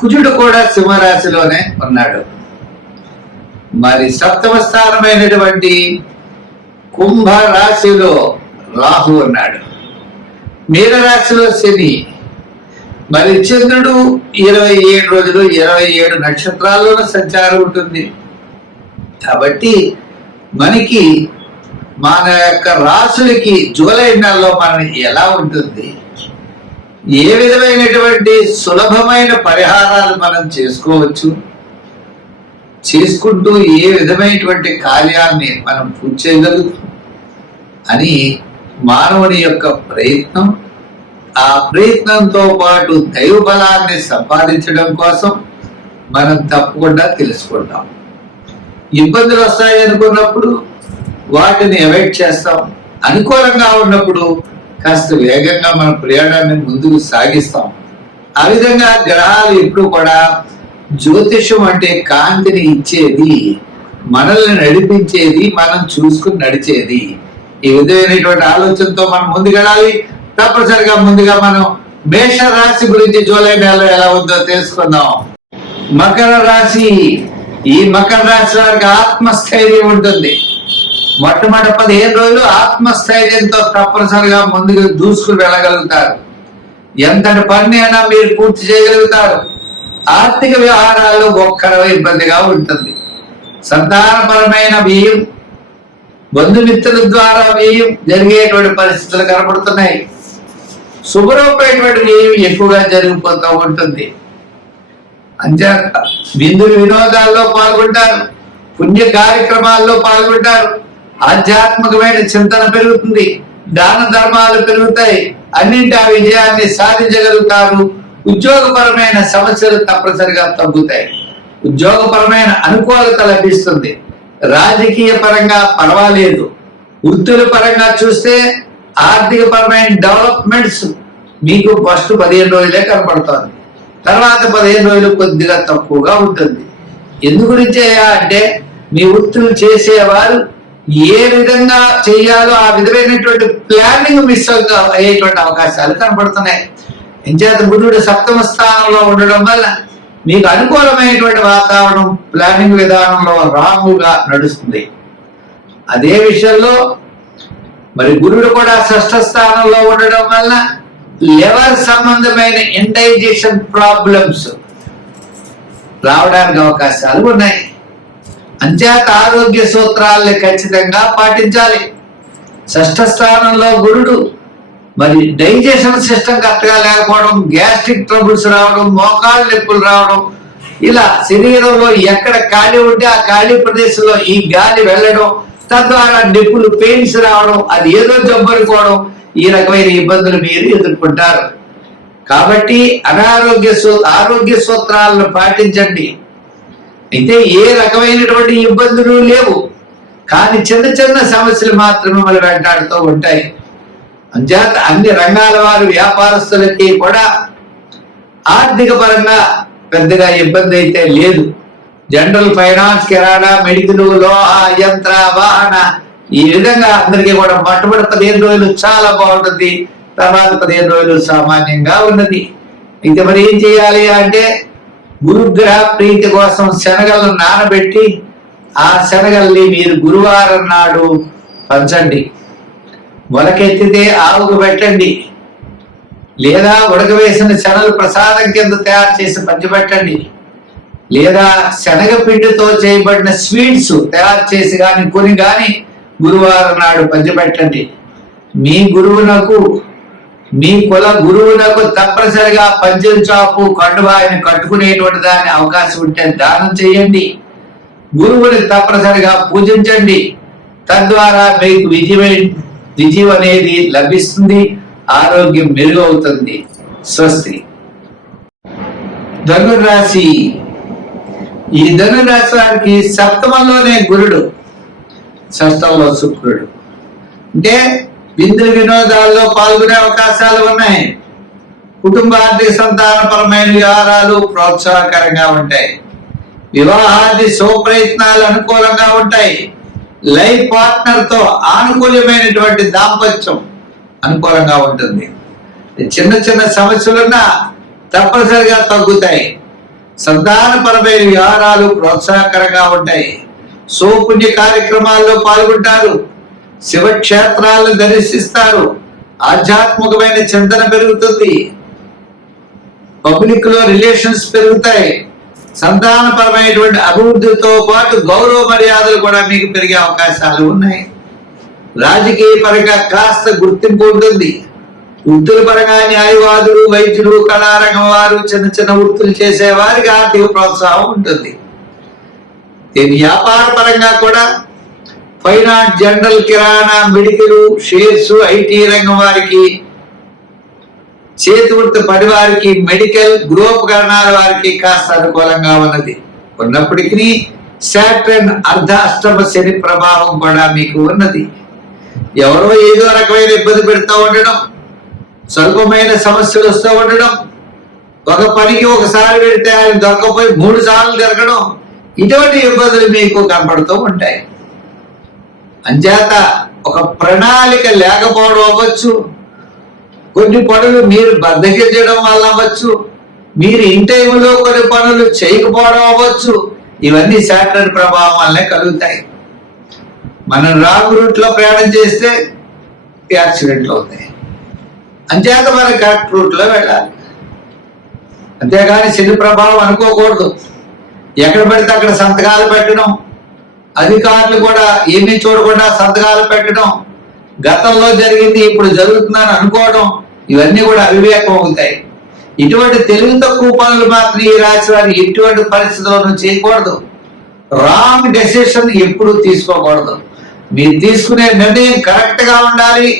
కుజుడు కూడా సింహరాశిలోనే ఉన్నాడు. మరి సప్తమ స్థానమైనటువంటి కుంభ రాశిలో రాహు ఉన్నాడు. మీనరాశిలో శని మరి చంద్రుడు ఇరవై ఏడు రోజులు ఇరవై ఏడు నక్షత్రాల్లోనూ సంచారం ఉంటుంది. కాబట్టి మనకి మన యొక్క రాసులకి జూలై నెలలో మనం ఎలా ఉంటుంది? ఏ విధమైనటువంటి సులభమైన పరిహారాలు మనం చేసుకోవచ్చు? చేసుకుంటూ ఏ విధమైనటువంటి కార్యాన్ని మనం పూర్తి చేయగలుగుతాం? అని మానవుని యొక్క ప్రయత్నం ఆ ప్రయత్నంతో పాటు దైవ బలాన్ని సంపాదించడం కోసం మనం తప్పకుండా తెలుసుకుంటాం. ఇబ్బందులు వస్తాయి అనుకున్నప్పుడు వాటిని అవాయిడ్ చేస్తాం. అనుకూలంగా ఉన్నప్పుడు కాస్త వేగంగా మన ప్రయాణాన్ని ముందుకు సాగిస్తాం. ఆ విధంగా గ్రహాలు ఎప్పుడు కూడా జ్యోతిషం అంటే కాంతిని ఇచ్చేది మనల్ని నడిపించేది మనం చూసుకుని నడిచేది. ఈ విధమైనటువంటి ఆలోచనతో మనం ముందుకెళ్ళాలి తప్పనిసరిగా ముందుగా మనం మేష రాశి గురించి జూలై నెలలో ఎలా ఉందో తెలుసుకుందాం. మకర రాశి. ఈ మకర రాశి వారికి ఆత్మస్థైర్యం ఉంటుంది. మొట్టమొదటి పదిహేను రోజులు ఆత్మస్థైర్యంతో తప్పనిసరిగా ముందుకు దూసుకుని వెళ్ళగలుగుతారు. ఎంతటి పని అయినా మీరు పూర్తి చేయగలుగుతారు. ఆర్థిక వ్యవహారాల్లో ఒక్కరవ ఇబ్బందిగా ఉంటుంది. సంతానపరమైన వ్యయం బంధుమిత్రుల ద్వారా వ్యయం జరిగేటువంటి పరిస్థితులు కనబడుతున్నాయి శుభరూపమైనటువంటి వ్యయం ఎక్కువగా జరిగిపోతూ ఉంటుంది. అంచేత బిందు వినోదాల్లో పాల్గొంటారు. పుణ్య కార్యక్రమాల్లో పాల్గొంటారు. ఆధ్యాత్మికమైన చింతన పెరుగుతుంది. దాన ధర్మాలు పెరుగుతాయి. అన్నింటి ఆ విజయాన్ని సాధించగలుగుతారు. ఉద్యోగపరమైన సమస్యలు తప్పనిసరిగా తగ్గుతాయి. ఉద్యోగపరమైన అనుకూలత లభిస్తుంది. రాజకీయ పరంగా పర్వాలేదు. వృత్తుల పరంగా చూస్తే ఆర్థిక పరమైన డెవలప్మెంట్స్ మీకు ఫస్ట్ పదిహేను రోజులే కనపడుతోంది. తర్వాత పదిహేను రోజులు కొద్దిగా తక్కువగా ఉంటుంది. ఎందు గురించి అంటే మీ వృత్తులు చేసేవారు ఏ విధంగా చేయాలో ఆ విధమైనటువంటి ప్లానింగ్ మిస్ అయ్యేటువంటి అవకాశాలు కనపడుతున్నాయి. ఎంచేత బుధుడు సప్తమ స్థానంలో ఉండడం వల్ల మీకు అనుకూలమైనటువంటి వాతావరణం ప్లానింగ్ విధానంలో రాముగా నడుస్తుంది. అదే విషయంలో మరి గురుడు కూడా షష్ఠ స్థానంలో ఉండడం వల్ల లెవర్ సంబంధమైన ఇండైజెషన్ ప్రాబ్లమ్స్ రావడానికి అవకాశాలు ఉన్నాయి. అంచేత ఆరోగ్య సూత్రాల్ని ఖచ్చితంగా పాటించాలి. షష్ఠ స్థానంలో గురుడు మరి డైజెషన్ సిస్టమ్ కరెక్ట్గా లేకపోవడం గ్యాస్ట్రిక్ ట్రబుల్స్ రావడం మోకాళ్ళ నొప్పులు రావడం ఇలా శరీరంలో ఎక్కడ ఖాళీ ఉంటే ఆ ఖాళీ ప్రదేశంలో ఈ గాలి వెళ్ళడం తద్వారా నొప్పులు పెయిన్స్ రావడం అది ఏదో జబ్బనుకోవడం ఈ రకమైన ఇబ్బందులు మీరు ఎదుర్కొంటారు. కాబట్టి అనారోగ్య సూ ఆరోగ్య సూత్రాలను పాటించండి. అయితే ఏ రకమైనటువంటి ఇబ్బందులు లేవు. కానీ చిన్న చిన్న సమస్యలు మాత్రమే మనం వెంటాడుతూ ఉంటాయి. అంచేత అన్ని రంగాల వారు వ్యాపారస్తులకి కూడా ఆర్థిక పరంగా పెద్దగా ఇబ్బంది అయితే లేదు. జనరల్ ఫైనాన్స్ కిరాణా మెడికల్ లోహ యంత్ర వాహన ఈ విధంగా అందరికీ కూడా మొట్టమొదటి పదిహేను రోజులు చాలా బాగుంటుంది. తర్వాత పదిహేను రోజులు సామాన్యంగా ఉన్నది. ఇంకా మరి ఏం చేయాలి అంటే గురుగ్రహ ప్రీతి కోసం శనగలను నానబెట్టి ఆ శనగల్ని మీరు గురువారం నాడు పంచండి. మొలకెత్తితే ఆవుకు పెట్టండి. లేదా ఉడకవేసిన శనలు ప్రసాదం కింద తయారు చేసి పంచిపెట్టండి. లేదా శనగపిండితో చేయబడిన స్వీట్స్ తయారు చేసి కానీ కొని కానీ గురువారం నాడు పంచిపెట్టండి. మీ గురువునకు మీ కుల గురువునకు తప్పనిసరిగా పంచం చాపు కండువాయిని కట్టుకునేటువంటి దాన్ని అవకాశం ఉంటే దానం చేయండి. గురువుని తప్పనిసరిగా పూజించండి. తద్వారా మీకు విజయం విజయం అనేది లభిస్తుంది ఆరోగ్యం మెరుగవుతుంది. స్వస్తి. ధనురాశి ఈ ధనురాశి వారికి సప్తమంలోనే గురుడు. సప్తంలో శుక్రుడు. అంటే విందు వినోదాల్లో పాల్గొనే అవకాశాలు ఉన్నాయి. కుటుంబ ఆర్థిక సంతానపరమైన వ్యవహారాలు ప్రోత్సాహకరంగా ఉంటాయి. వివాహాది శుభప్రయత్నాలు అనుకూలంగా ఉంటాయి. లైఫ్ పార్ట్నర్తో ఆనుకూలమైనటువంటి దాంపత్యం అనుకూలంగా ఉంటుంది. చిన్న చిన్న సమస్యలున్నా తప్పనిసరిగా తగ్గుతాయి. సంతానపరమైన వ్యవహారాలు ప్రోత్సాహకరంగా ఉంటాయి. సోపుణ్య కార్యక్రమాల్లో పాల్గొంటారు. శివక్షేత్రాలను దర్శిస్తారు. ఆధ్యాత్మికమైన చింతన పెరుగుతుంది. పబ్లిక్లో రిలేషన్స్ పెరుగుతాయి. సంతానపరమైనటువంటి అభివృద్ధితో పాటు గౌరవ మర్యాదలు కూడా మీకు పెరిగే అవకాశాలు ఉన్నాయి. రాజకీయ పరంగా కాస్త గుర్తింపు ఉంటుంది. వృత్తుల పరంగా న్యాయవాదులు వైద్యులు కళారంగం వారు చిన్న చిన్న వృత్తులు చేసేవారికి ఆర్థిక ప్రోత్సాహం ఉంటుంది. దీని వ్యాపార పరంగా కూడా finance general kirana medical shares IT రంగం వారికి చేతి వృత్తి పడి వారికి మెడికల్ గృహోపకరణాల వారికి కాస్త అనుకూలంగా ఉన్నది. ఉన్నప్పటికీ శాట్రన్ అర్ధ అష్టమ శని ప్రభావం కూడా మీకు ఉన్నది. ఎవరో ఏదో రకమైన ఇబ్బంది పెడుతూ ఉండడం స్వల్పమైన సమస్యలు వస్తూ ఉండడం ఒక పనికి ఒకసారి పెడితే ఆయన దొరకపోయి మూడు సార్లు తిరగడం ఇటువంటి ఇబ్బందులు మీకు కనపడుతూ ఉంటాయి. అంచేత ఒక ప్రణాళిక లేకపోవడం అవ్వచ్చు. కొన్ని పనులు మీరు బద్దగించడం వల్ల అవ్వచ్చు. మీరు ఇన్ టైంలో కొన్ని పనులు చేయకపోవడం అవ్వచ్చు. ఇవన్నీ శాటర్న్ ప్రభావం వల్లే కలుగుతాయి. మనం రాంగ్ రూట్లో ప్రయాణం చేస్తే యాక్సిడెంట్లు అవుతాయి. అంచేత మనం కరెక్ట్ రూట్లో వెళ్ళాలి. అంతేగాని శని ప్రభావం అనుకోకూడదు. ఎక్కడ పడితే అక్కడ సంతకాలు పెట్టడం అధికారులు కూడా ఏమీ చూడకుండా సంతకాలు పెట్టడం గతంలో జరిగింది ఇప్పుడు జరుగుతుందని అనుకోవడం ఇవన్నీ కూడా అవివేకం అవుతాయి. ఇటువంటి తెలివి తక్కువ పనులు మాత్రం ఈ రాశి వారు ఎటువంటి పరిస్థితులను చేయకూడదు. రాంగ్ డెసిషన్ ఎప్పుడు తీసుకోకూడదు. మీరు తీసుకునే నిర్ణయం కరెక్ట్గా ఉండాలి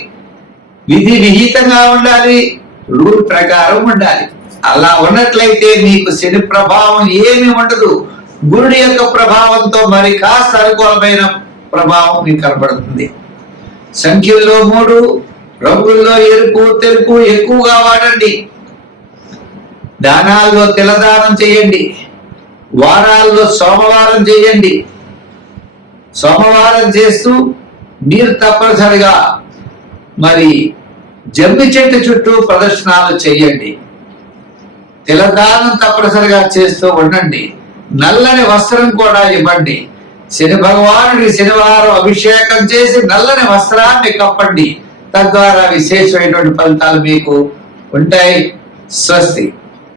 విధి విహితంగా ఉండాలి రూల్ ప్రకారం ఉండాలి. అలా ఉన్నట్లయితే మీకు శని ప్రభావం ఏమీ ఉండదు. గురుడి యొక్క ప్రభావంతో మరి కాస్త అనుకూలమైన ప్రభావం మీకు కనబడుతుంది సంఖ్యల్లో మూడు రంగుల్లో ఎరుపు తెలుపు ఎక్కువగా వాడండి. దానాల్లో తిలదానం చేయండి. వారాల్లో సోమవారం చేయండి. సోమవారం చేస్తూ మీరు తప్పనిసరిగా మరి జమ్మి చెట్టు చుట్టూ ప్రదర్శనలు చేయండి. తిలదానం తప్పనిసరిగా చేస్తూ ఉండండి. నల్లని వస్త్రం కూడా ఇవ్వండి. శని భగవానుడి శనివారం అభిషేకం చేసి నల్లని వస్త్రాన్ని కప్పండి. తద్వారా విశేషమైనటువంటి ఫలితాలు మీకు ఉంటాయి. స్వస్తి.